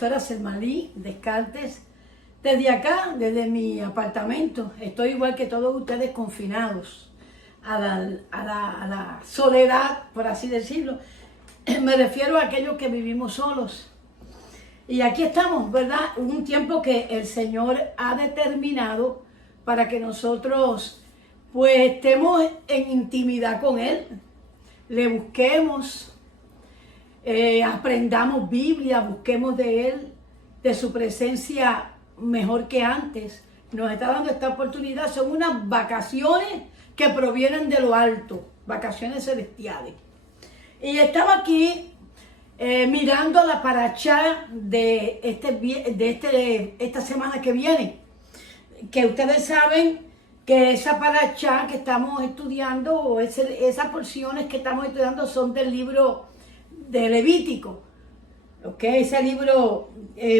pastora Selmalí Descartes, desde acá, desde mi apartamento. Estoy igual que todos ustedes confinados a la soledad, por así decirlo. Me refiero a aquellos que vivimos solos. Y aquí estamos, ¿verdad? Un tiempo que el Señor ha determinado para que nosotros pues estemos en intimidad con Él, le busquemos, aprendamos Biblia, busquemos de Él, de su presencia mejor que antes. Nos está dando esta oportunidad, son unas vacaciones que provienen de lo alto, vacaciones celestiales. Y estaba aquí mirando la parachá de esta semana que viene, que ustedes saben que esa parachá que estamos estudiando, o esas porciones que estamos estudiando son del libro de Levítico, ¿okay? Ese libro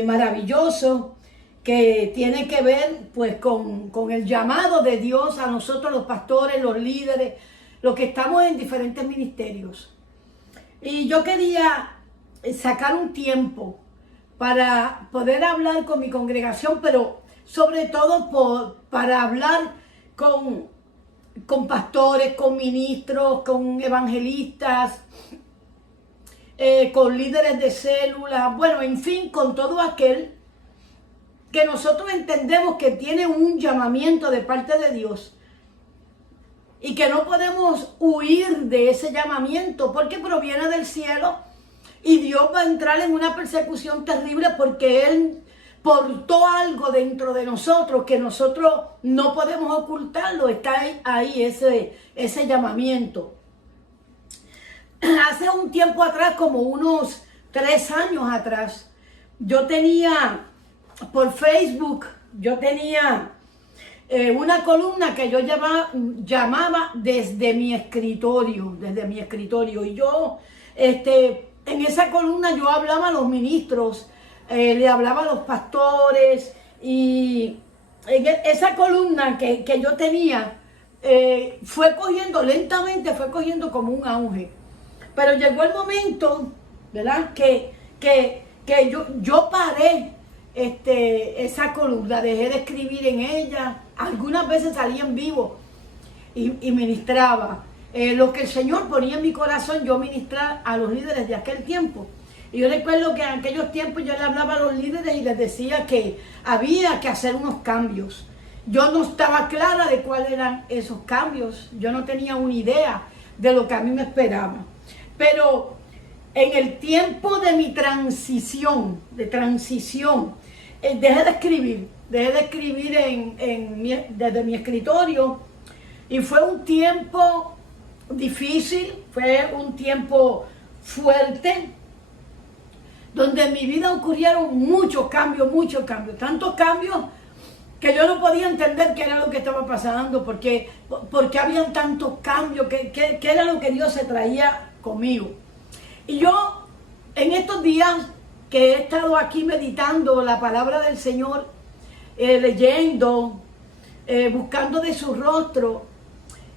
maravilloso que tiene que ver pues con el llamado de Dios a nosotros los pastores, los líderes, los que estamos en diferentes ministerios. Y yo quería sacar un tiempo para poder hablar con mi congregación, pero sobre todo para hablar con pastores, con ministros, con evangelistas, con líderes de células, bueno, en fin, con todo aquel que nosotros entendemos que tiene un llamamiento de parte de Dios y que no podemos huir de ese llamamiento porque proviene del cielo y Dios va a entrar en una persecución terrible porque Él portó algo dentro de nosotros que nosotros no podemos ocultarlo. Está ahí ese llamamiento. Hace un tiempo atrás, como unos 3 años atrás, yo tenía por Facebook, una columna que yo llamaba desde mi escritorio, y yo, en esa columna yo hablaba a los ministros, le hablaba a los pastores, y en esa columna que yo tenía, lentamente fue cogiendo como un auge, pero llegó el momento, ¿verdad?, que yo paré esa columna, dejé de escribir en ella. Algunas veces salía en vivo y ministraba. Lo que el Señor ponía en mi corazón, yo ministraba a los líderes de aquel tiempo. Y yo recuerdo que en aquellos tiempos yo le hablaba a los líderes y les decía que había que hacer unos cambios. Yo no estaba clara de cuáles eran esos cambios. Yo no tenía una idea de lo que a mí me esperaba. Pero en el tiempo de mi transición, dejé de escribir desde mi escritorio, y fue un tiempo difícil, fue un tiempo fuerte, donde en mi vida ocurrieron muchos cambios, tantos cambios que yo no podía entender qué era lo que estaba pasando, porque habían tantos cambios, qué era lo que Dios se traía conmigo. Y yo, en estos días que he estado aquí meditando la palabra del Señor, leyendo, buscando de su rostro,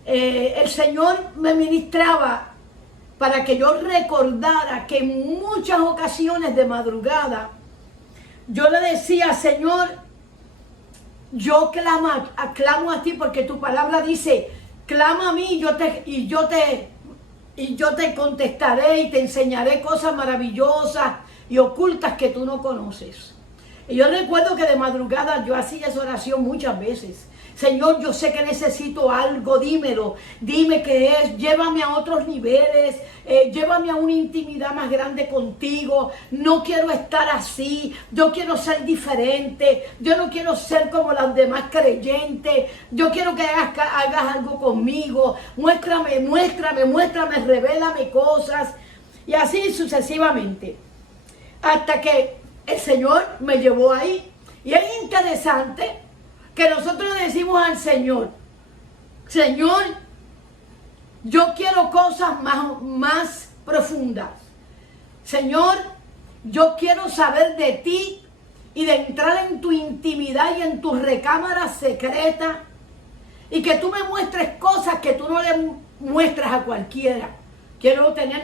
el Señor me ministraba para que yo recordara que en muchas ocasiones de madrugada yo le decía: Señor, yo clamo a ti, porque tu palabra dice: clama a mí y yo te contestaré y te enseñaré cosas maravillosas y ocultas que tú no conoces. Y yo recuerdo que de madrugada yo hacía esa oración muchas veces. Señor, yo sé que necesito algo, dímelo, dime qué es, llévame a otros niveles, llévame a una intimidad más grande contigo. No quiero estar así, yo quiero ser diferente, yo no quiero ser como los demás creyentes, yo quiero que hagas algo conmigo, muéstrame, revélame cosas, y así sucesivamente, hasta que el Señor me llevó ahí. Y es interesante que nosotros le decimos al Señor: Señor, yo quiero cosas más profundas. Señor, yo quiero saber de ti y de entrar en tu intimidad y en tu recámara secreta, y que tú me muestres cosas que tú no le muestras a cualquiera. Quiero tener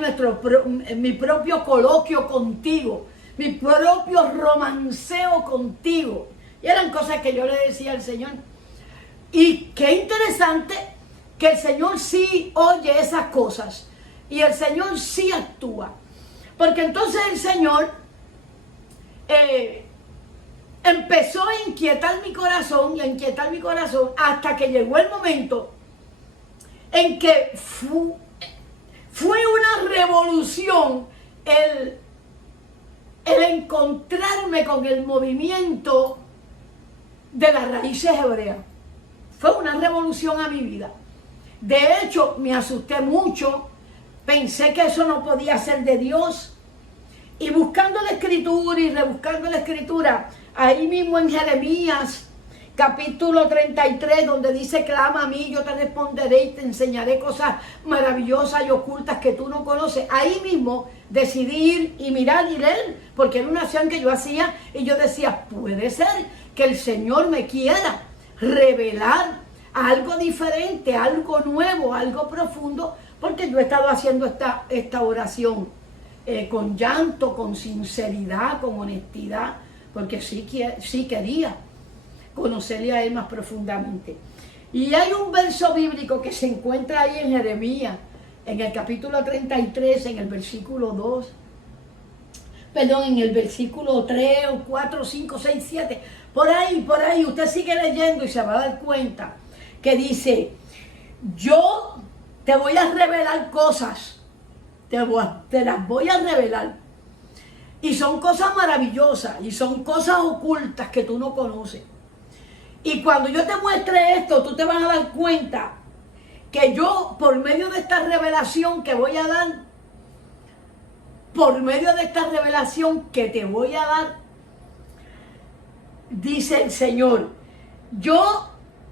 mi propio coloquio contigo, mi propio romanceo contigo. Y eran cosas que yo le decía al Señor. Y qué interesante que el Señor sí oye esas cosas. Y el Señor sí actúa. Porque entonces el Señor empezó a inquietar mi corazón y a inquietar mi corazón hasta que llegó el momento en que fue una revolución el encontrarme con el movimiento de las raíces hebreas. Fue una revolución a mi vida. De hecho, me asusté mucho, pensé que eso no podía ser de Dios. Y buscando la escritura y rebuscando la escritura, ahí mismo en Jeremías, capítulo 33, donde dice, clama a mí, yo te responderé y te enseñaré cosas maravillosas y ocultas que tú no conoces. Ahí mismo decidí ir y mirar y leer, porque era una acción que yo hacía y yo decía, puede ser que el Señor me quiera revelar algo diferente, algo nuevo, algo profundo, porque yo he estado haciendo esta oración con llanto, con sinceridad, con honestidad, porque sí quería conocerle a Él más profundamente. Y hay un verso bíblico que se encuentra ahí en Jeremías, en el capítulo 33, en el versículo 2, perdón, en el versículo 3 o 4, 5, 6, 7, por ahí, usted sigue leyendo y se va a dar cuenta que dice, yo te voy a revelar cosas, te las voy a revelar. Y son cosas maravillosas y son cosas ocultas que tú no conoces. Y cuando yo te muestre esto, tú te vas a dar cuenta que yo, por medio de esta revelación que voy a dar, por medio de esta revelación que te voy a dar, dice el Señor, yo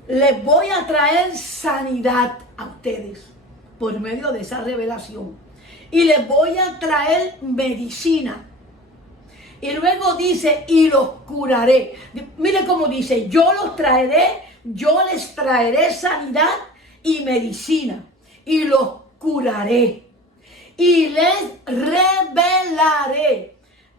les voy a traer sanidad a ustedes por medio de esa revelación. Y les voy a traer medicina. Y luego dice, y los curaré. Mire cómo dice, yo les traeré sanidad y medicina. Y los curaré. Y les revelaré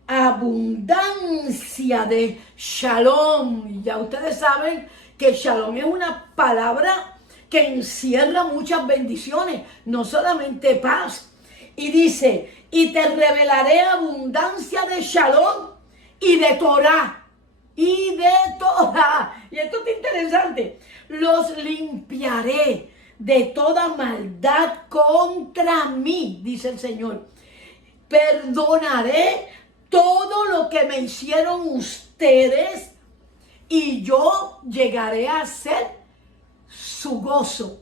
abundancia de shalom. Y ya ustedes saben que shalom es una palabra que encierra muchas bendiciones, no solamente paz. Y dice, y te revelaré abundancia de shalom y de Torah. Y de Torah. Y esto es interesante. Los limpiaré de toda maldad contra mí, dice el Señor. Perdonaré todo lo que me hicieron ustedes y yo llegaré a ser su gozo.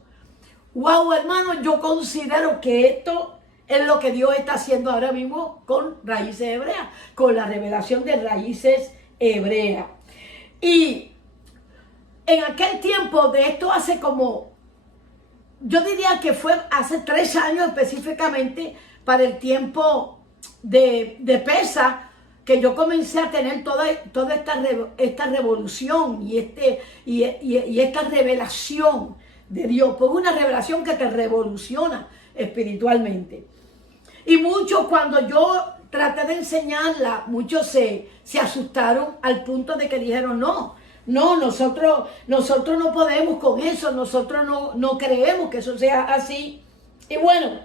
Wow, hermano, yo considero que esto es lo que Dios está haciendo ahora mismo con raíces hebreas, con la revelación de raíces hebreas. Y en aquel tiempo, de esto hace como, yo diría que fue hace 3 años específicamente, para el tiempo de Pesa, que yo comencé a tener toda esta revolución y esta revelación de Dios, pues una revelación que te revoluciona espiritualmente. Y muchos, cuando yo traté de enseñarla, muchos se asustaron al punto de que dijeron, no, nosotros no podemos con eso, nosotros no creemos que eso sea así. Y bueno,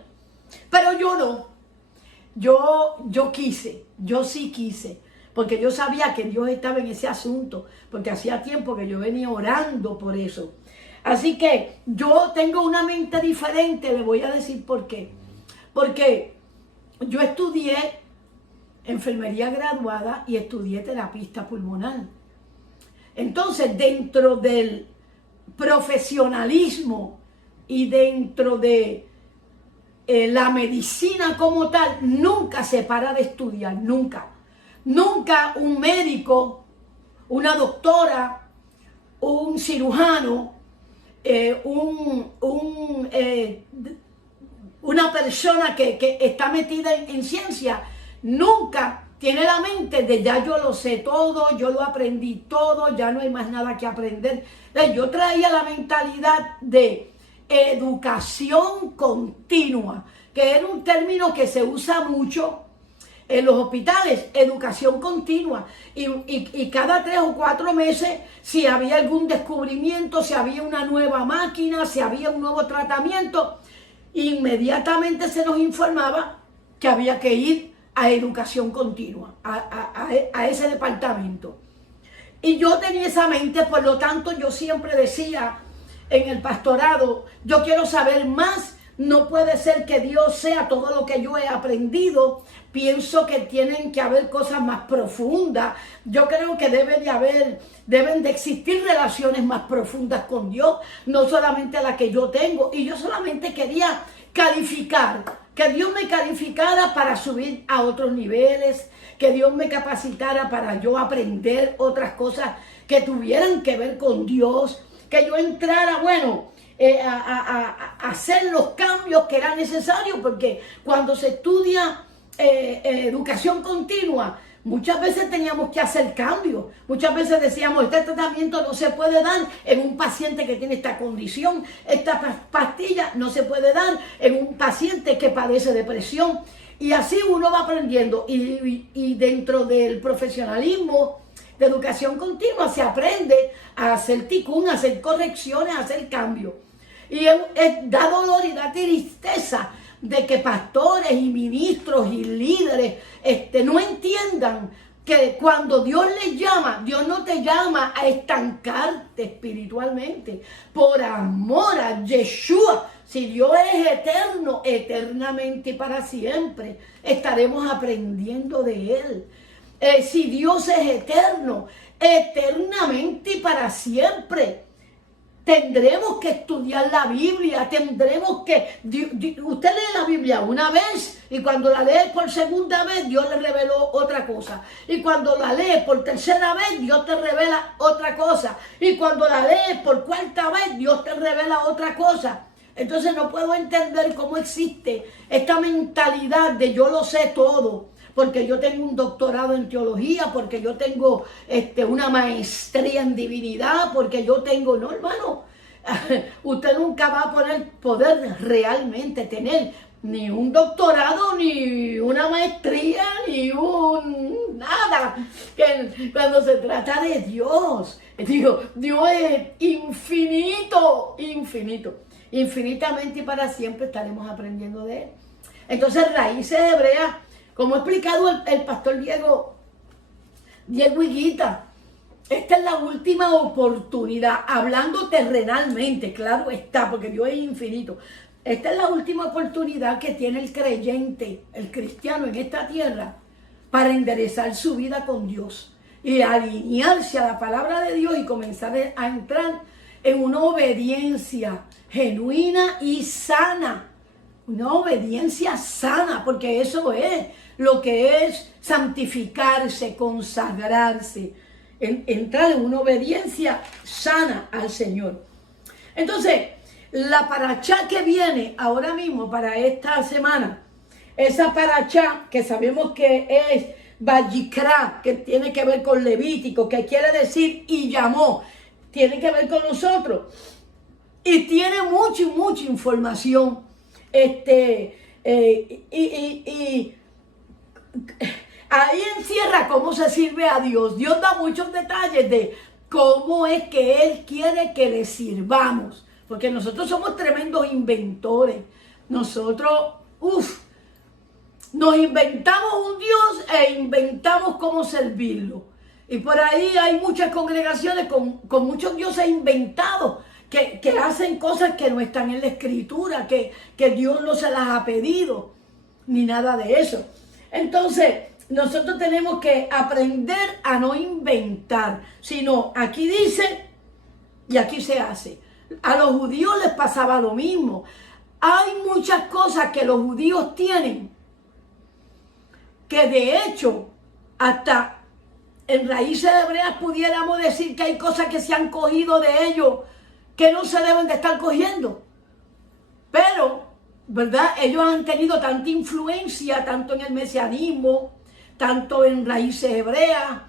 pero yo no. Yo sí quise, porque yo sabía que Dios estaba en ese asunto, porque hacía tiempo que yo venía orando por eso. Así que yo tengo una mente diferente, le voy a decir por qué. Porque yo estudié enfermería graduada y estudié terapista pulmonar. Entonces, dentro del profesionalismo y dentro de la medicina como tal, nunca se para de estudiar, nunca. Nunca un médico, una doctora, un cirujano, una persona que está metida en ciencia, nunca tiene la mente de ya yo lo sé todo, yo lo aprendí todo, ya no hay más nada que aprender. Yo traía la mentalidad de educación continua, que era un término que se usa mucho en los hospitales, educación continua. Y cada 3 o 4 meses, si había algún descubrimiento, si había una nueva máquina, si había un nuevo tratamiento, inmediatamente se nos informaba que había que ir a educación continua, a ese departamento. Y yo tenía esa mente, por lo tanto yo siempre decía en el pastorado, yo quiero saber más. No puede ser que Dios sea todo lo que yo he aprendido. Pienso que tienen que haber cosas más profundas. Yo creo que deben de existir relaciones más profundas con Dios, no solamente la que yo tengo. Y yo solamente quería calificar, que Dios me calificara para subir a otros niveles, que Dios me capacitara para yo aprender otras cosas que tuvieran que ver con Dios, que yo entrara, a hacer los cambios que eran necesarios, porque cuando se estudia educación continua, muchas veces teníamos que hacer cambios. Muchas veces decíamos, este tratamiento no se puede dar en un paciente que tiene esta condición, esta pastilla no se puede dar en un paciente que padece depresión. Y así uno va aprendiendo, y dentro del profesionalismo de educación continua se aprende a hacer ticún, a hacer correcciones, a hacer cambios. Y da dolor y da tristeza de que pastores y ministros y líderes no entiendan que cuando Dios les llama, Dios no te llama a estancarte espiritualmente. Por amor a Yeshua, si Dios es eterno, eternamente y para siempre, estaremos aprendiendo de Él. Si Dios es eterno, eternamente y para siempre, tendremos que estudiar la Biblia, tendremos que... Usted lee la Biblia una vez y cuando la lee por segunda vez, Dios le reveló otra cosa. Y cuando la lee por tercera vez, Dios te revela otra cosa. Y cuando la lees por cuarta vez, Dios te revela otra cosa. Entonces no puedo entender cómo existe esta mentalidad de yo lo sé todo, porque yo tengo un doctorado en teología, porque yo tengo una maestría en divinidad, porque yo tengo... No, hermano, usted nunca va a poder realmente tener ni un doctorado, ni una maestría, ni nada. Que cuando se trata de Dios, digo, Dios es infinito, infinitamente y para siempre estaremos aprendiendo de Él. Entonces, raíces hebreas, como ha explicado el pastor Diego Higuita, esta es la última oportunidad, hablando terrenalmente, claro está, porque Dios es infinito. Esta es la última oportunidad que tiene el creyente, el cristiano en esta tierra, para enderezar su vida con Dios y alinearse a la palabra de Dios y comenzar a entrar en una obediencia genuina y sana. Una obediencia sana, porque eso es lo que es santificarse, consagrarse, entrar en una obediencia sana al Señor. Entonces, la parachá que viene ahora mismo para esta semana, esa parachá que sabemos que es Vayikra, que tiene que ver con Levítico, que quiere decir y llamó, tiene que ver con nosotros y tiene mucha información. Ahí encierra cómo se sirve a Dios. Dios da muchos detalles de cómo es que Él quiere que le sirvamos. Porque nosotros somos tremendos inventores. Nosotros, nos inventamos un Dios e inventamos cómo servirlo. Y por ahí hay muchas congregaciones con muchos dioses inventados que hacen cosas que no están en la Escritura, que Dios no se las ha pedido, ni nada de eso. Entonces, nosotros tenemos que aprender a no inventar, sino aquí dice y aquí se hace. A los judíos les pasaba lo mismo. Hay muchas cosas que los judíos tienen que de hecho hasta en raíces hebreas pudiéramos decir que hay cosas que se han cogido de ellos que no se deben de estar cogiendo. Pero, ¿verdad? Ellos han tenido tanta influencia, tanto en el mesianismo, tanto en raíces hebreas,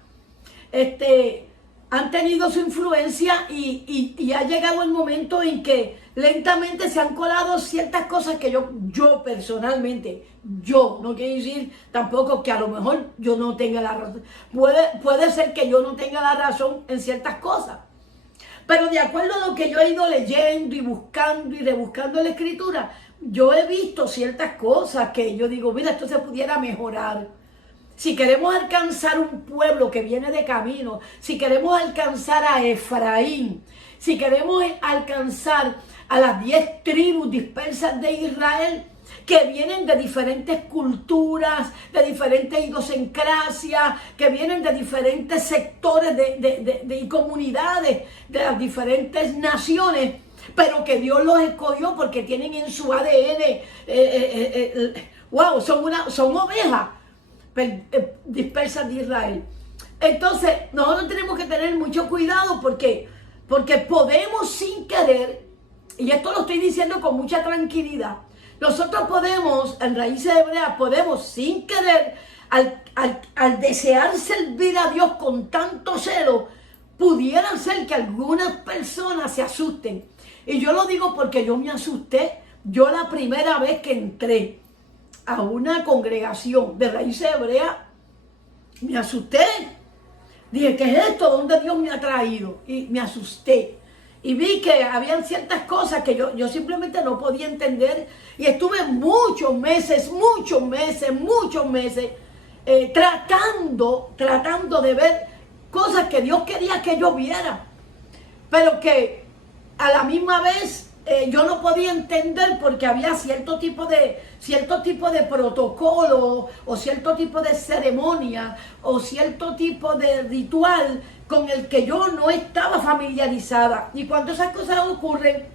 han tenido su influencia y ha llegado el momento en que lentamente se han colado ciertas cosas que yo personalmente, yo, no quiere decir tampoco que a lo mejor yo no tenga la razón. Puede ser que yo no tenga la razón en ciertas cosas. Pero de acuerdo a lo que yo he ido leyendo y buscando y rebuscando en la escritura, yo he visto ciertas cosas que yo digo, mira, esto se pudiera mejorar. Si queremos alcanzar un pueblo que viene de camino, si queremos alcanzar a Efraín, si queremos alcanzar a las 10 tribus dispersas de Israel, que vienen de diferentes culturas, de diferentes idiosincrasias, que vienen de diferentes sectores y comunidades de las diferentes naciones, pero que Dios los escogió porque tienen en su ADN, wow, son ovejas dispersas de Israel. Entonces, nosotros tenemos que tener mucho cuidado porque podemos sin querer, y esto lo estoy diciendo con mucha tranquilidad, nosotros podemos, en Raíces Hebreas, podemos sin querer, al desear servir a Dios con tanto celo, pudiera ser que algunas personas se asusten. Y yo lo digo porque yo me asusté. Yo la primera vez que entré a una congregación de Raíces Hebreas, me asusté. Dije, ¿qué es esto? ¿Dónde Dios me ha traído? Y me asusté. Y vi que habían ciertas cosas que yo simplemente no podía entender. Y estuve muchos meses, tratando de ver cosas que Dios quería que yo viera. Pero que a la misma vez yo no podía entender porque había cierto tipo de protocolo o cierto tipo de ceremonia o cierto tipo de ritual con el que yo no estaba familiarizada. Y cuando esas cosas ocurren,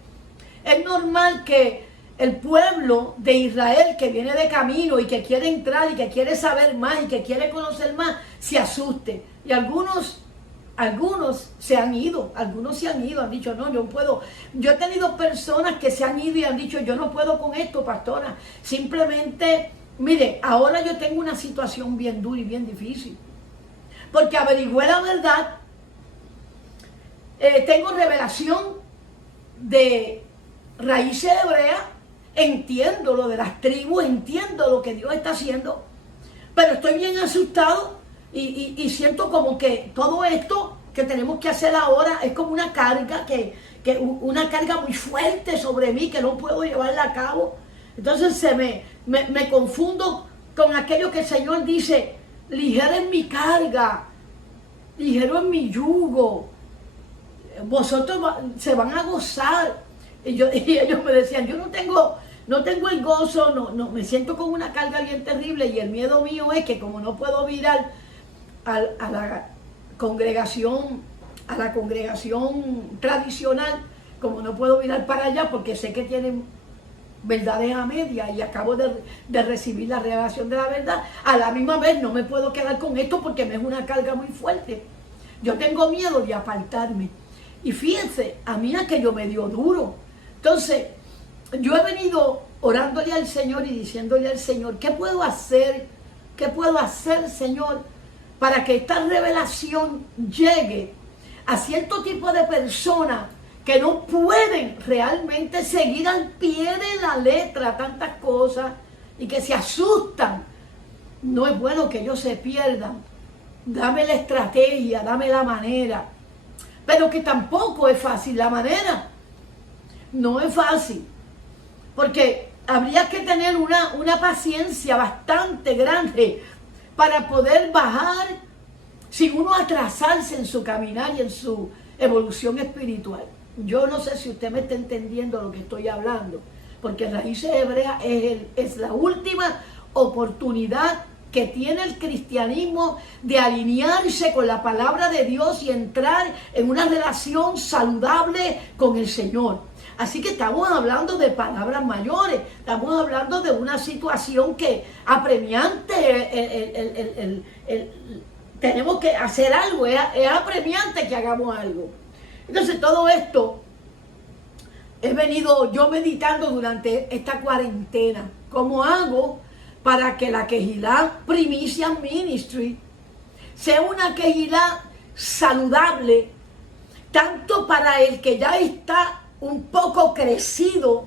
es normal que el pueblo de Israel que viene de camino y que quiere entrar y que quiere saber más y que quiere conocer más, se asuste. Y algunos se han ido, han dicho, no, yo no puedo. Yo he tenido personas que se han ido y han dicho, yo no puedo con esto, pastora. Simplemente, mire, ahora yo tengo una situación bien dura y bien difícil. Porque averigüé la verdad, tengo revelación de Raíces Hebreas, entiendo lo de las tribus, entiendo lo que Dios está haciendo, pero estoy bien asustado. Y siento como que todo esto que tenemos que hacer ahora es como una carga, una carga muy fuerte sobre mí que no puedo llevarla a cabo. Entonces me confundo con aquello que el Señor dice, ligera es mi carga, ligero es mi yugo, vosotros se van a gozar. Y ellos me decían, yo no tengo el gozo, no, me siento con una carga bien terrible y el miedo mío es que como no puedo virar a la congregación tradicional, como no puedo mirar para allá porque sé que tienen verdades a media y acabo de recibir la revelación de la verdad, a la misma vez no me puedo quedar con esto porque me es una carga muy fuerte. Yo tengo miedo de apartarme. Y fíjense, a mí aquello me dio duro. Entonces, yo he venido orándole al Señor y diciéndole al Señor, ¿qué puedo hacer? ¿Qué puedo hacer, Señor, para que esta revelación llegue a cierto tipo de personas que no pueden realmente seguir al pie de la letra tantas cosas y que se asustan? No es bueno que ellos se pierdan. Dame la estrategia, dame la manera. Pero que tampoco es fácil la manera. No es fácil. Porque habría que tener una paciencia bastante grande para poder bajar sin uno atrasarse en su caminar y en su evolución espiritual. Yo no sé si usted me está entendiendo lo que estoy hablando, porque Raíces Hebreas es la última oportunidad que tiene el cristianismo de alinearse con la palabra de Dios y entrar en una relación saludable con el Señor. Así que estamos hablando de palabras mayores, estamos hablando de una situación que apremiante, tenemos que hacer algo, es apremiante que hagamos algo. Entonces todo esto he venido yo meditando durante esta cuarentena. ¿Cómo hago para que la Kehilá Primicia Ministry sea una Kehilá saludable, tanto para el que ya está un poco crecido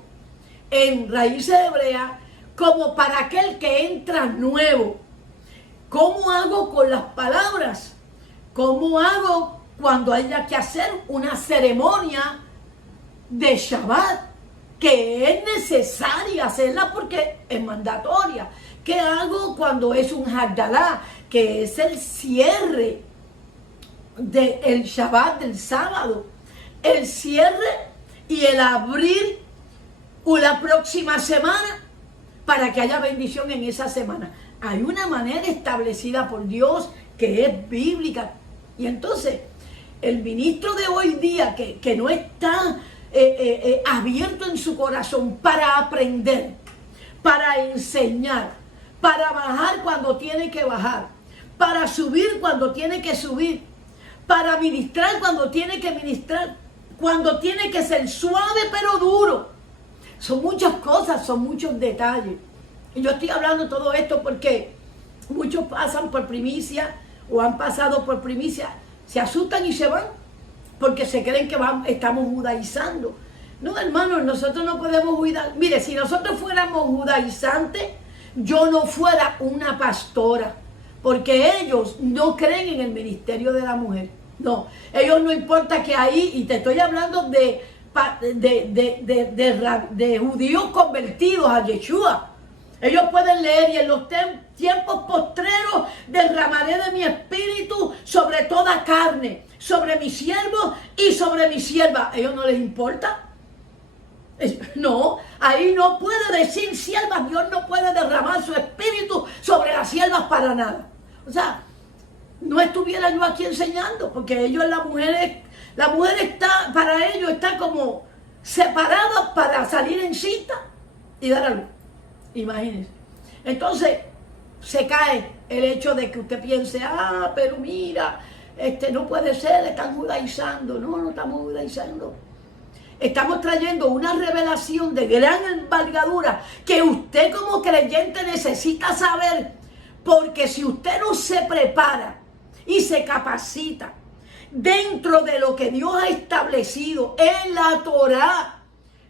en raíces hebreas, como para aquel que entra nuevo. ¿Cómo hago con las palabras? ¿Cómo hago cuando haya que hacer una ceremonia de Shabbat? Que es necesaria hacerla porque es mandatoria. ¿Qué hago cuando es un Havdalah? Que es el cierre del Shabbat, del sábado. El cierre y el abrir la próxima semana para que haya bendición en esa semana. Hay una manera establecida por Dios que es bíblica. Y entonces, el ministro de hoy día que no está abierto en su corazón para aprender, para enseñar, para bajar cuando tiene que bajar, para subir cuando tiene que subir, para ministrar cuando tiene que ministrar, cuando tiene que ser suave pero duro. Son muchas cosas, son muchos detalles. Y yo estoy hablando todo esto porque muchos pasan por primicia o han pasado por primicia, se asustan y se van porque se creen que estamos judaizando. No, hermanos, nosotros no podemos judaizar. Mire, si nosotros fuéramos judaizantes, yo no fuera una pastora, porque ellos no creen en el ministerio de la mujer. No, ellos no importa que ahí, y te estoy hablando de judíos convertidos a Yeshua. Ellos pueden leer: y en los tiempos postreros derramaré de mi espíritu sobre toda carne, sobre mis siervos y sobre mis siervas. ¿A ellos no les importa? No, ahí no puede decir siervas. Dios no puede derramar su espíritu sobre las siervas para nada. O sea, no estuviera yo aquí enseñando, porque ellos, la mujer está, para ellos está como separada para salir en cita y dar a luz. Imagínense. Entonces, se cae el hecho de que usted piense: pero mira, no puede ser, están judaizando. No, no estamos judaizando. Estamos trayendo una revelación de gran envergadura que usted como creyente necesita saber, porque si usted no se prepara y se capacita dentro de lo que Dios ha establecido en la Torá,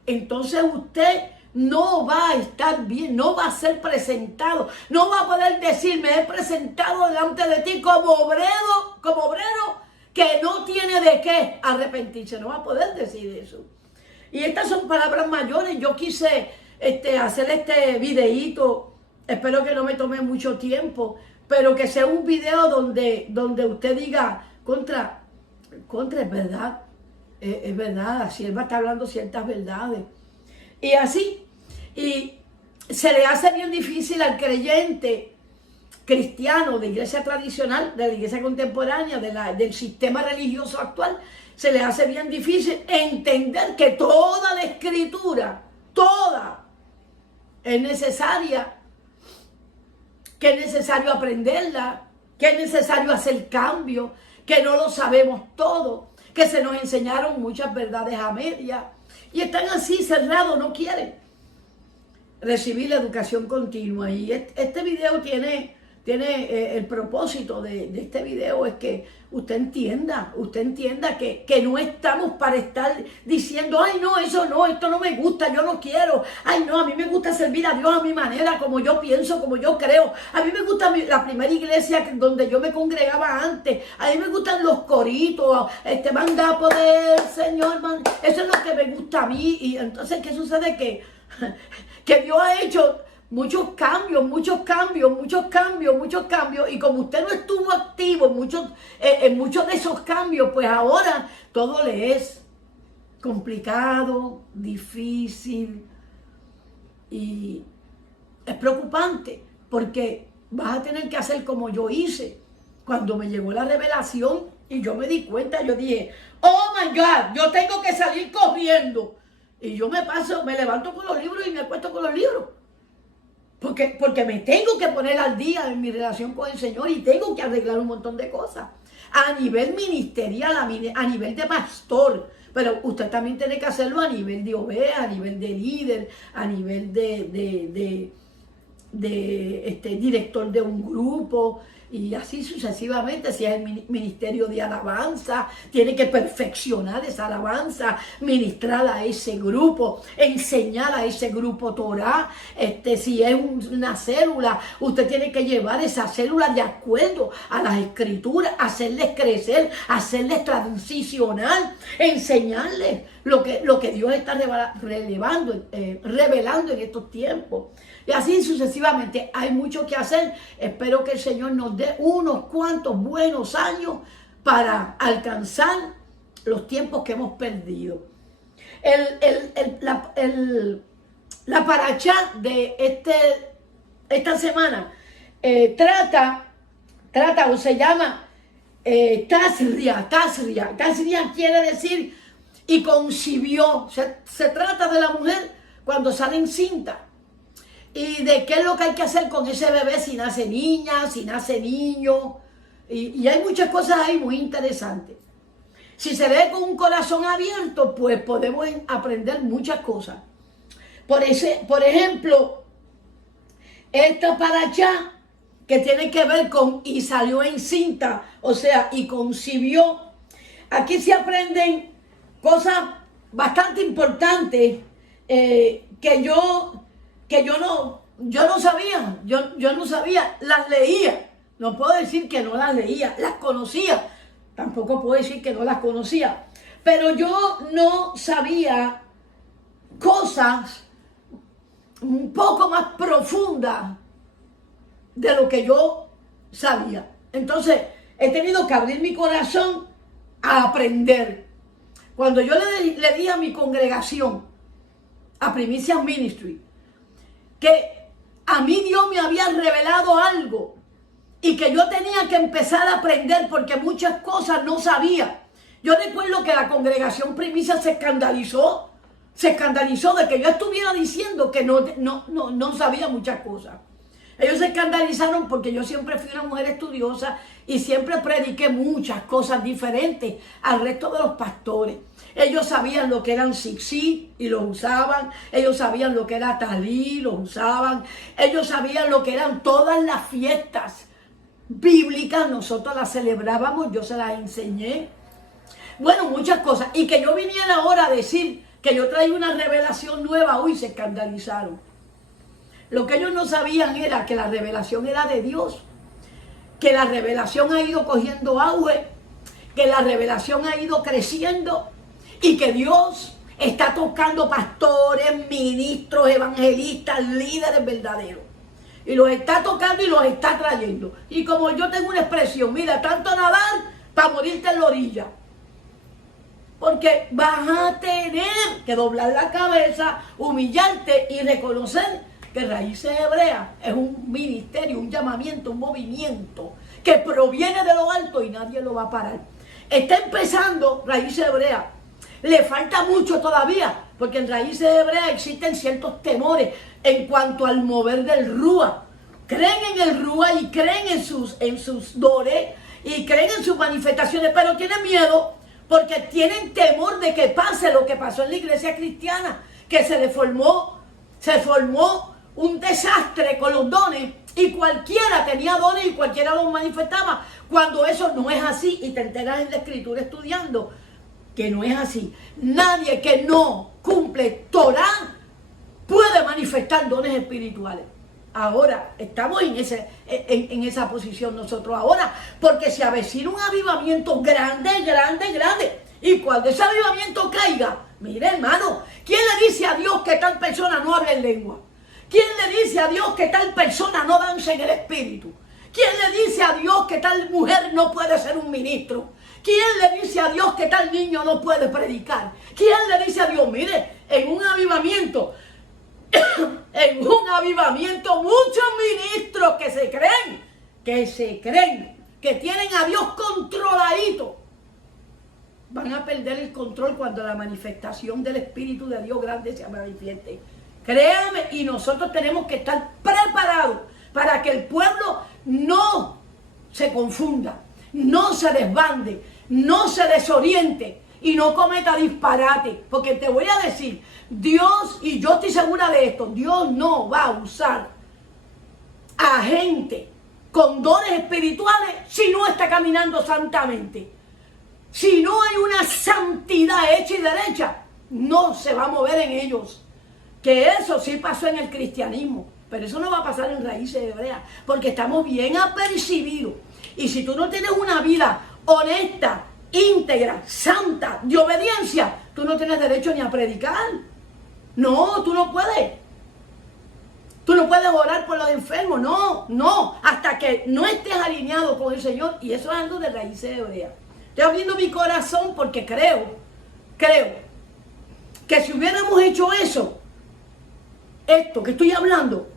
entonces usted no va a estar bien, no va a ser presentado, no va a poder decir: me he presentado delante de ti como obrero que no tiene de qué arrepentirse. No va a poder decir eso. Y estas son palabras mayores. Yo quise hacer este videíto, espero que no me tome mucho tiempo, pero que sea un video donde usted diga: contra es verdad, es verdad, la sierva está hablando ciertas verdades. Y así, y se le hace bien difícil al creyente cristiano de iglesia tradicional, de la iglesia contemporánea, del sistema religioso actual, se le hace bien difícil entender que toda la escritura, toda, es necesaria, que es necesario aprenderla, que es necesario hacer cambios, que no lo sabemos todo, que se nos enseñaron muchas verdades a medias, y están así cerrados, no quieren recibir la educación continua. Y este video tiene el propósito de este video es que usted entienda que no estamos para estar diciendo: ay no, eso no, esto no me gusta, yo no quiero, ay no, a mí me gusta servir a Dios a mi manera, como yo pienso, como yo creo, a mí me gusta la primera iglesia donde yo me congregaba antes, a mí me gustan los coritos, manda poder, Señor, eso es lo que me gusta a mí. Y entonces, ¿qué sucede? Que Dios ha hecho muchos cambios, y como usted no estuvo activo en muchos de esos cambios, pues ahora todo le es complicado, difícil, y es preocupante, porque vas a tener que hacer como yo hice cuando me llegó la revelación y yo me di cuenta. Yo dije: oh my God, yo tengo que salir corriendo, y yo me levanto con los libros y me acuesto con los libros. Porque me tengo que poner al día en mi relación con el Señor y tengo que arreglar un montón de cosas a nivel ministerial, a nivel de pastor. Pero usted también tiene que hacerlo a nivel de oveja, a nivel de líder, a nivel de director de un grupo. Y así sucesivamente, si es el ministerio de alabanza, tiene que perfeccionar esa alabanza, ministrar a ese grupo, enseñar a ese grupo Torah. Si es una célula, usted tiene que llevar esa célula de acuerdo a las escrituras, hacerles crecer, hacerles transicionar, enseñarles lo que Dios está revelando en estos tiempos. Y así sucesivamente, hay mucho que hacer. Espero que el Señor nos dé unos cuantos buenos años para alcanzar los tiempos que hemos perdido. La parachá de esta semana trata o se llama Tazria. Tazria quiere decir y concibió. Se trata de la mujer cuando sale encinta. Y de qué es lo que hay que hacer con ese bebé si nace niña, si nace niño. Y hay muchas cosas ahí muy interesantes. Si se ve con un corazón abierto, pues podemos aprender muchas cosas. Por ejemplo, esta parachá que tiene que ver con y salió encinta, o sea, y concibió. Aquí se aprenden cosas bastante importantes que yo no sabía, yo no sabía, las leía, no puedo decir que no las leía, las conocía, tampoco puedo decir que no las conocía, pero yo no sabía cosas un poco más profundas de lo que yo sabía. Entonces, he tenido que abrir mi corazón a aprender. Cuando yo le di a mi congregación, a Primicias Ministry, que a mí Dios me había revelado algo y que yo tenía que empezar a aprender porque muchas cosas no sabía. Yo recuerdo que la congregación Primicia se escandalizó de que yo estuviera diciendo que no sabía muchas cosas. Ellos se escandalizaron porque yo siempre fui una mujer estudiosa y siempre prediqué muchas cosas diferentes al resto de los pastores. Ellos sabían lo que eran Sixí y lo usaban. Ellos sabían lo que era Talí, lo usaban. Ellos sabían lo que eran todas las fiestas bíblicas. Nosotros las celebrábamos, yo se las enseñé. Bueno, muchas cosas. Y que yo viniera ahora a decir que yo traía una revelación nueva, uy, se escandalizaron. Lo que ellos no sabían era que la revelación era de Dios. Que la revelación ha ido cogiendo auge. Que la revelación ha ido creciendo. Y que Dios está tocando pastores, ministros, evangelistas, líderes verdaderos. Y los está tocando y los está trayendo. Y como yo tengo una expresión, mira, tanto nadar para morirte en la orilla. Porque vas a tener que doblar la cabeza, humillarte y reconocer que Raíces Hebreas es un ministerio, un llamamiento, un movimiento que proviene de lo alto y nadie lo va a parar. Está empezando Raíces Hebreas. Le falta mucho todavía, porque en Raíces Hebreas existen ciertos temores en cuanto al mover del Rúa. Creen en el Rúa y creen en sus dones y creen en sus manifestaciones, pero tienen miedo porque tienen temor de que pase lo que pasó en la iglesia cristiana, que se formó un desastre con los dones y cualquiera tenía dones y cualquiera los manifestaba, cuando eso no es así y te enteras en la escritura estudiando que no es así. Nadie que no cumple Torah puede manifestar dones espirituales. Ahora estamos en esa posición nosotros ahora, porque se avecina un avivamiento grande. Y cuando ese avivamiento caiga, mire hermano, ¿quién le dice a Dios que tal persona no hable en lengua? ¿Quién le dice a Dios que tal persona no dance en el espíritu? ¿Quién le dice a Dios que tal mujer no puede ser un ministro? ¿Quién le dice a Dios que tal niño no puede predicar? ¿Quién le dice a Dios, mire, en un avivamiento, muchos ministros que se creen, que tienen a Dios controladito, van a perder el control cuando la manifestación del Espíritu de Dios grande se manifieste. Créame, y nosotros tenemos que estar preparados para que el pueblo no se confunda, no se desbande, no se desoriente y no cometa disparate. Porque te voy a decir, Dios, y yo estoy segura de esto, Dios no va a usar a gente con dones espirituales si no está caminando santamente. Si no hay una santidad hecha y derecha, no se va a mover en ellos. Que eso sí pasó en el cristianismo, pero eso no va a pasar en Raíces Hebreas, porque estamos bien apercibidos. Y si tú no tienes una vida honesta, íntegra, santa, de obediencia, tú no tienes derecho ni a predicar. No, tú no puedes. Tú no puedes orar por los enfermos, no, hasta que no estés alineado con el Señor. Y eso es algo de Raíces Hebreas. Estoy abriendo mi corazón porque creo que si hubiéramos hecho eso, esto que estoy hablando,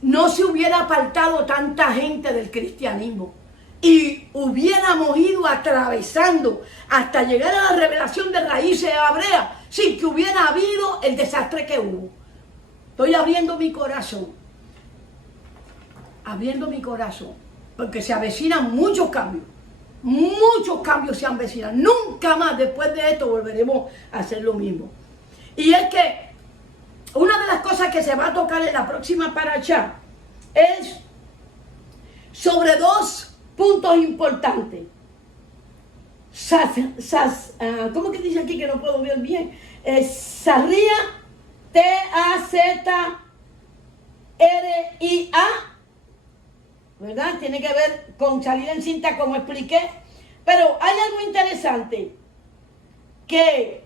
no se hubiera apartado tanta gente del cristianismo y hubiéramos ido atravesando hasta llegar a la revelación de Raíces Hebreas sin que hubiera habido el desastre que hubo. Estoy abriendo mi corazón, porque se avecinan muchos cambios se avecinan. Nunca más después de esto volveremos a hacer lo mismo. Y es que una de las cosas que se va a tocar en la próxima paracha es sobre dos puntos importantes. ¿Cómo que dice aquí que no puedo ver bien? Sarria, T-A-Z-R-I-A, ¿verdad? Tiene que ver con salir en cinta, como expliqué. Pero hay algo interesante, que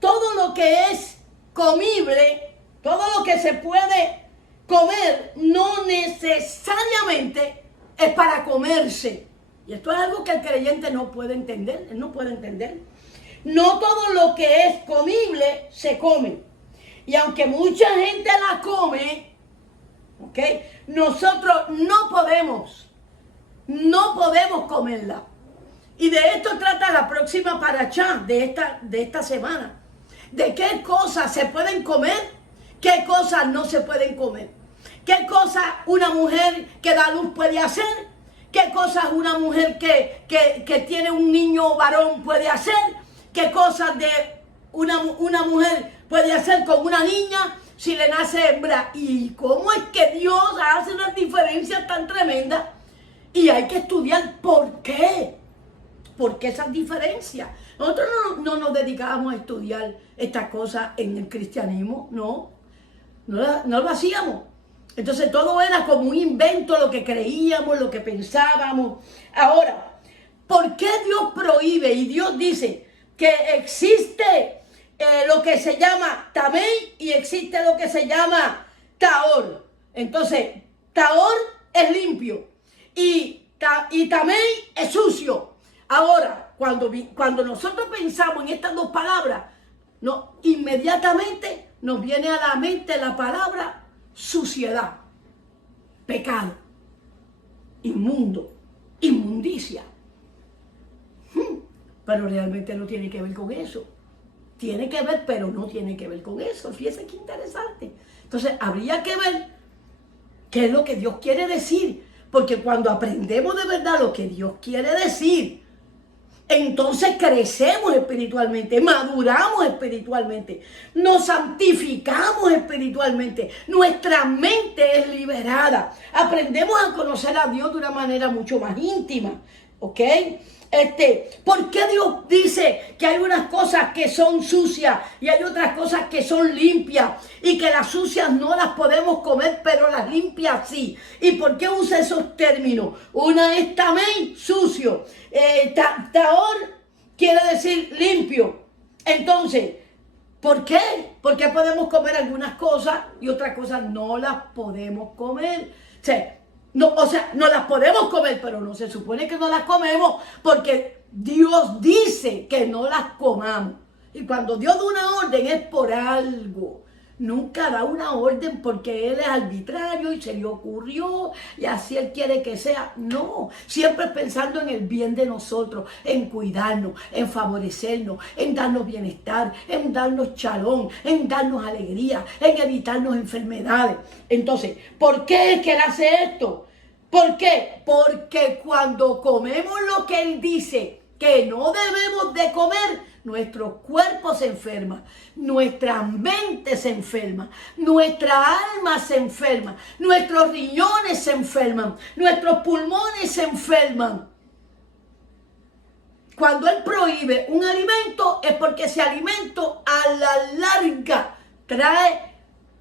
todo lo que es comible, todo lo que se puede comer, no necesariamente es para comerse. Y esto es algo que el creyente no puede entender. Él no puede entender. No todo lo que es comible se come. Y aunque mucha gente la come, ¿ok?, nosotros no podemos comerla. Y de esto trata la próxima paracha de esta semana. De qué cosas se pueden comer, qué cosas no se pueden comer. Qué cosas una mujer que da luz puede hacer, qué cosas una mujer que tiene un niño varón puede hacer, qué cosas de una mujer puede hacer con una niña si le nace hembra. Y cómo es que Dios hace unas diferencias tan tremendas. Y hay que estudiar por qué. ¿Por qué esas diferencias? Nosotros no nos dedicábamos a estudiar estas cosas en el cristianismo, no lo hacíamos. Entonces todo era como un invento, lo que creíamos, lo que pensábamos. Ahora, ¿por qué Dios prohíbe? Y Dios dice que existe lo que se llama Tamei y existe lo que se llama Tahor. Entonces, Tahor es limpio y Tamei es sucio. Ahora, cuando nosotros pensamos en estas dos palabras, inmediatamente nos viene a la mente la palabra suciedad, pecado, inmundo, inmundicia. Pero realmente no tiene que ver con eso. Tiene que ver, pero no tiene que ver con eso. Fíjense qué interesante. Entonces, habría que ver qué es lo que Dios quiere decir. Porque cuando aprendemos de verdad lo que Dios quiere decir, entonces crecemos espiritualmente, maduramos espiritualmente, nos santificamos espiritualmente, nuestra mente es liberada, aprendemos a conocer a Dios de una manera mucho más íntima, ¿ok? ¿Por qué Dios dice que hay unas cosas que son sucias y hay otras cosas que son limpias y que las sucias no las podemos comer pero las limpias sí? ¿Y por qué usa esos términos? Una es tamei, sucio, tahor quiere decir limpio. Entonces, ¿por qué? Porque podemos comer algunas cosas y otras cosas no las podemos comer. No las podemos comer, pero no se supone que no las comemos porque Dios dice que no las comamos. Y cuando Dios da una orden es por algo. Nunca da una orden porque Él es arbitrario y se le ocurrió y así Él quiere que sea. No, siempre pensando en el bien de nosotros, en cuidarnos, en favorecernos, en darnos bienestar, en darnos chalón, en darnos alegría, en evitarnos enfermedades. Entonces, ¿por qué es que Él hace esto? ¿Por qué? Porque cuando comemos lo que Él dice que no debemos de comer, nuestro cuerpo se enferma, nuestra mente se enferma, nuestra alma se enferma, nuestros riñones se enferman, nuestros pulmones se enferman. Cuando Él prohíbe un alimento es porque ese alimento a la larga trae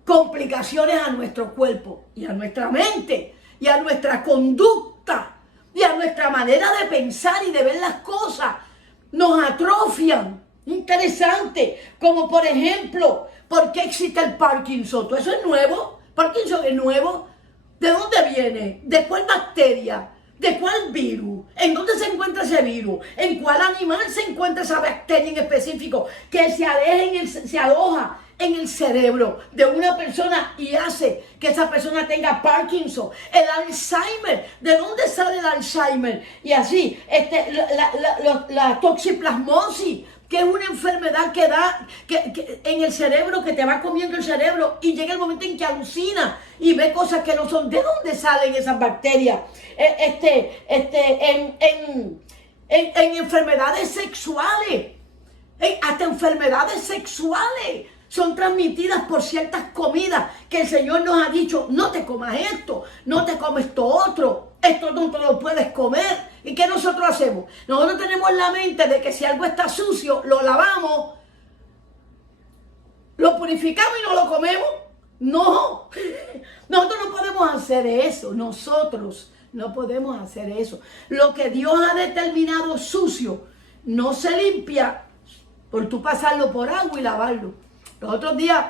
complicaciones a nuestro cuerpo y a nuestra mente y a nuestra conducta y a nuestra manera de pensar y de ver las cosas. Nos atrofian. Interesante. Como por ejemplo, ¿por qué existe el Parkinson? ¿Todo eso es nuevo? ¿Parkinson es nuevo? ¿De dónde viene? ¿De cuál bacteria? ¿De cuál virus? ¿En dónde se encuentra ese virus? ¿En cuál animal se encuentra esa bacteria en específico que se aloja en el cerebro de una persona y hace que esa persona tenga Parkinson? El Alzheimer, ¿de dónde sale el Alzheimer? Y así, la toxoplasmosis, que es una enfermedad que da en el cerebro, que te va comiendo el cerebro y llega el momento en que alucina y ve cosas que no son. ¿De dónde salen esas bacterias? En enfermedades sexuales, hasta enfermedades sexuales son transmitidas por ciertas comidas que el Señor nos ha dicho: no te comas esto, no te comes esto otro, esto no te lo puedes comer. ¿Y qué nosotros hacemos? Nosotros tenemos la mente de que si algo está sucio, lo lavamos, lo purificamos y no lo comemos. No, nosotros no podemos hacer eso, nosotros no podemos hacer eso. Lo que Dios ha determinado sucio no se limpia por tú pasarlo por agua y lavarlo. Los otros días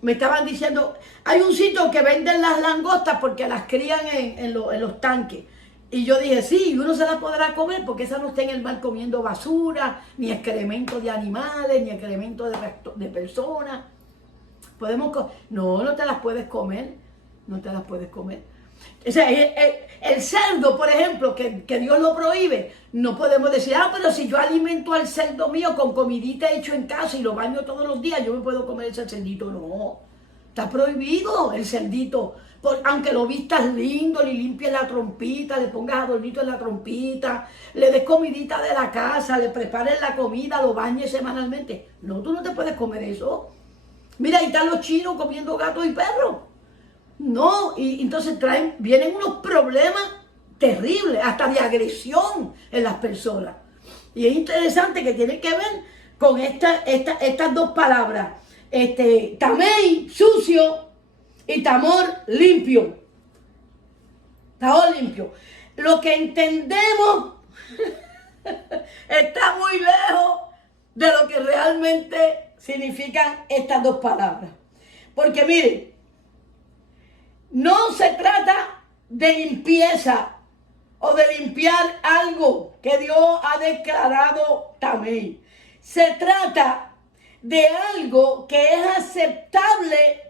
me estaban diciendo, hay un sitio que venden las langostas porque las crían en los tanques. Y yo dije, sí, uno se las podrá comer porque esa no está en el mar comiendo basura, ni excremento de animales, ni excremento de personas. No te las puedes comer, no te las puedes comer. O sea, el cerdo, por ejemplo, que Dios lo prohíbe, no podemos decir, pero si yo alimento al cerdo mío con comidita hecho en casa y lo baño todos los días, yo me puedo comer ese cerdito. No, está prohibido el cerdito. Aunque lo vistas lindo, le limpies la trompita, le pongas adornito en la trompita, le des comidita de la casa, le prepares la comida, lo bañes semanalmente. No, tú no te puedes comer eso. Mira, ahí están los chinos comiendo gatos y perros. No, y entonces vienen unos problemas terribles, hasta de agresión en las personas. Y es interesante que tiene que ver con estas dos palabras. Tamei, sucio, y tamor, limpio. Tamor, limpio. Lo que entendemos está muy lejos de lo que realmente significan estas dos palabras. Porque miren, no se trata de limpieza o de limpiar algo que Dios ha declarado también. Se trata de algo que es aceptable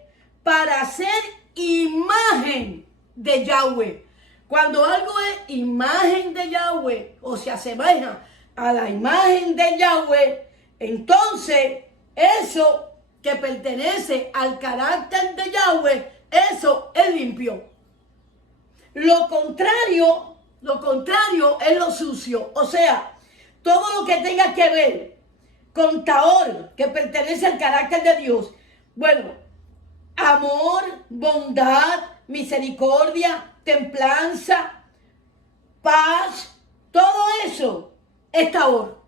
para hacer imagen de Yahweh. Cuando algo es imagen de Yahweh o se asemeja a la imagen de Yahweh, entonces eso que pertenece al carácter de Yahweh, eso es limpio. Lo contrario es lo sucio. O sea, todo lo que tenga que ver con Taor, que pertenece al carácter de Dios. Bueno, amor, bondad, misericordia, templanza, paz, todo eso es Taor.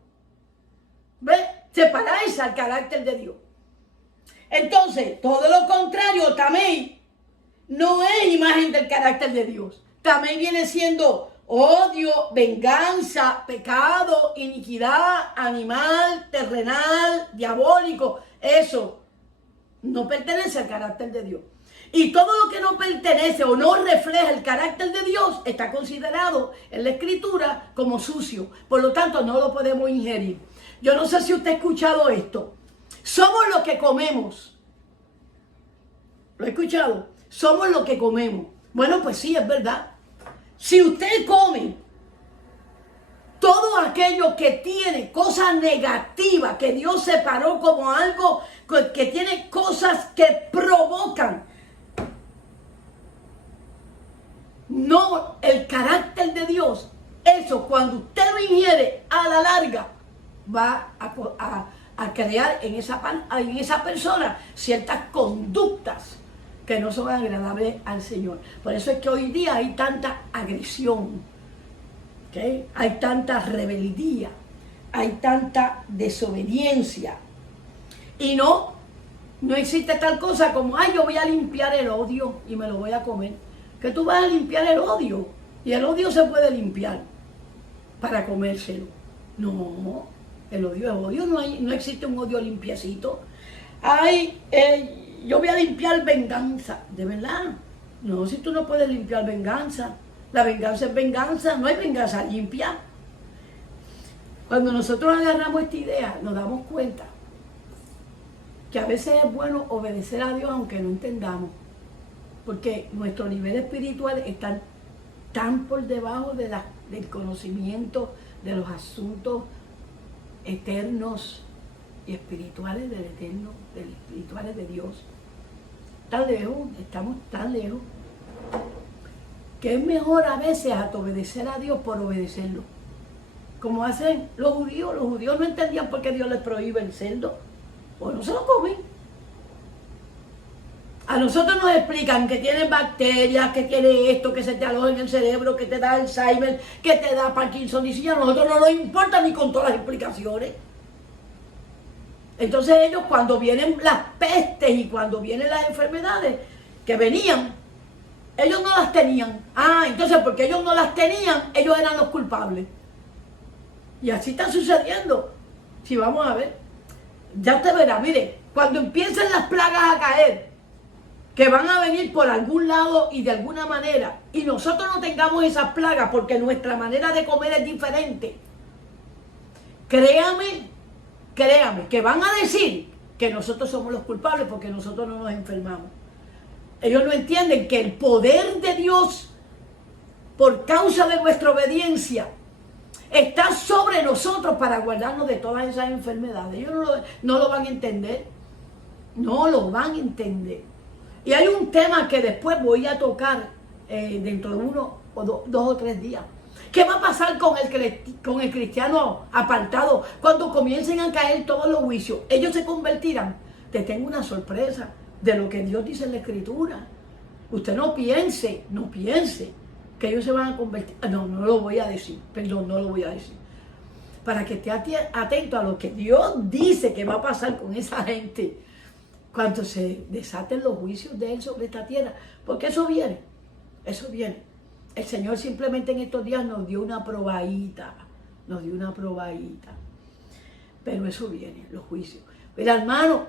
¿Ves? Se parece al carácter de Dios. Entonces, todo lo contrario, Tamei, no es imagen del carácter de Dios. Tamei viene siendo odio, venganza, pecado, iniquidad, animal, terrenal, diabólico. Eso no pertenece al carácter de Dios. Y todo lo que no pertenece o no refleja el carácter de Dios está considerado en la Escritura como sucio. Por lo tanto, no lo podemos ingerir. Yo no sé si usted ha escuchado esto. Somos lo que comemos. ¿Lo he escuchado? Somos lo que comemos. Bueno, pues sí, es verdad. Si usted come todo aquello que tiene cosas negativas, que Dios separó como algo que tiene cosas que provocan, no el carácter de Dios, eso cuando usted lo ingiere a la larga va a crear en esa persona ciertas conductas que no son agradables al Señor. Por eso es que hoy día hay tanta agresión, ¿okay? Hay tanta rebeldía, hay tanta desobediencia. Y no existe tal cosa como, ay, yo voy a limpiar el odio y me lo voy a comer. Que tú vas a limpiar el odio, y el odio se puede limpiar para comérselo. No, el odio es odio, no existe un odio limpiecito. Ay, yo voy a limpiar venganza, de verdad. No, si tú no puedes limpiar venganza, la venganza es venganza, no hay venganza limpia. Cuando nosotros agarramos esta idea, nos damos cuenta que a veces es bueno obedecer a Dios aunque no entendamos, porque nuestro nivel espiritual está tan por debajo del conocimiento de los asuntos eternos y espirituales espirituales de Dios. Tan lejos, estamos tan lejos, que es mejor a veces hasta obedecer a Dios por obedecerlo. Como hacen los judíos no entendían por qué Dios les prohíbe el cerdo, o no se lo comen. A nosotros nos explican que tiene bacterias, que tiene esto, que se te aloja en el cerebro, que te da Alzheimer, que te da Parkinson. Y si a nosotros no nos importa ni con todas las explicaciones. Entonces ellos, cuando vienen las pestes y cuando vienen las enfermedades que venían, ellos no las tenían. Entonces porque ellos no las tenían, ellos eran los culpables. Y así está sucediendo. Si vamos a ver, ya usted verá, mire, cuando empiecen las plagas a caer, que van a venir por algún lado y de alguna manera, y nosotros no tengamos esas plagas porque nuestra manera de comer es diferente, créame, que van a decir que nosotros somos los culpables porque nosotros no nos enfermamos. Ellos no entienden que el poder de Dios, por causa de nuestra obediencia, está sobre nosotros para guardarnos de todas esas enfermedades. Ellos no lo van a entender. No lo van a entender. Y hay un tema que después voy a tocar dentro de 1 o 2 o 3 días. ¿Qué va a pasar con el cristiano apartado cuando comiencen a caer todos los juicios? Ellos se convertirán. Te tengo una sorpresa de lo que Dios dice en la Escritura. Usted no piense que ellos se van a convertir. No lo voy a decir. Perdón, no lo voy a decir. Para que esté atento a lo que Dios dice que va a pasar con esa gente cuando se desaten los juicios de Él sobre esta tierra. Porque eso viene. El Señor simplemente en estos días nos dio una probadita. Pero eso viene, los juicios. Mira, hermano,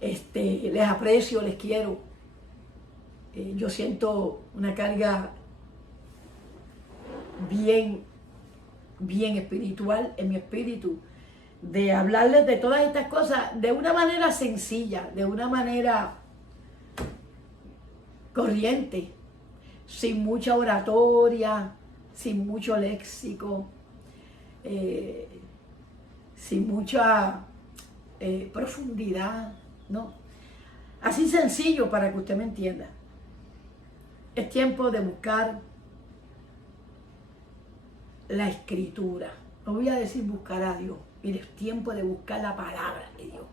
les aprecio, les quiero. Yo siento una carga bien espiritual en mi espíritu, de hablarles de todas estas cosas de una manera sencilla, de una manera corriente, sin mucha oratoria, sin mucho léxico, sin mucha profundidad, ¿no? Así sencillo para que usted me entienda. Es tiempo de buscar la Escritura. No voy a decir buscar a Dios. Mire, es tiempo de buscar la palabra de Dios.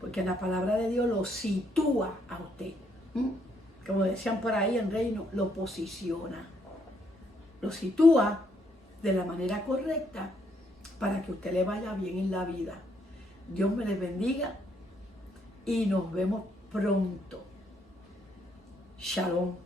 Porque la palabra de Dios lo sitúa a usted. Como decían por ahí en Reino, lo posiciona. Lo sitúa de la manera correcta para que usted le vaya bien en la vida. Dios me les bendiga y nos vemos pronto. Shalom.